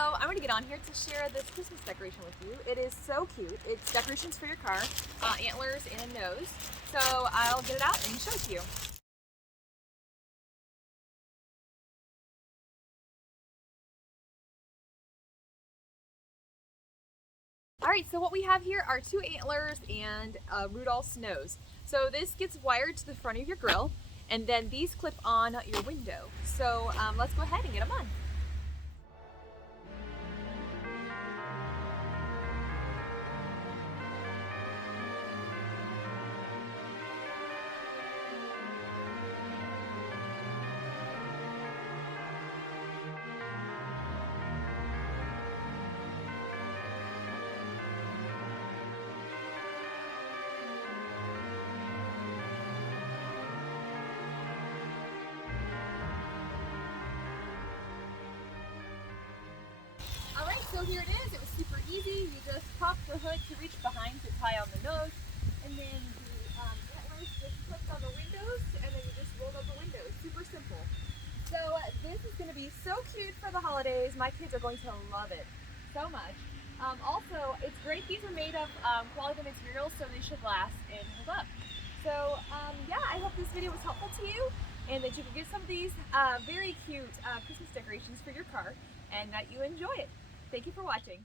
Hello, I'm going to get on here to share this Christmas decoration with you. It is so cute. It's decorations for your car, antlers and a nose. So I'll get it out and show it to you. Alright, so what we have here are two antlers and Rudolph's nose. So this gets wired to the front of your grill, and then these clip on your window. So let's go ahead and get them on. Alright, so here it is. It was super easy. You just pop the hood to reach behind to tie on the nose, and then the antlers just clipped on the windows, and then you just rolled up the windows. Super simple. So this is going to be so cute for the holidays. My kids are going to love it so much. Also, it's great. These are made of quality materials, so they should last and hold up. So yeah, I hope this video was helpful to you, and that you can get some of these very cute Christmas decorations for your car, and that you enjoy it. Thank you for watching.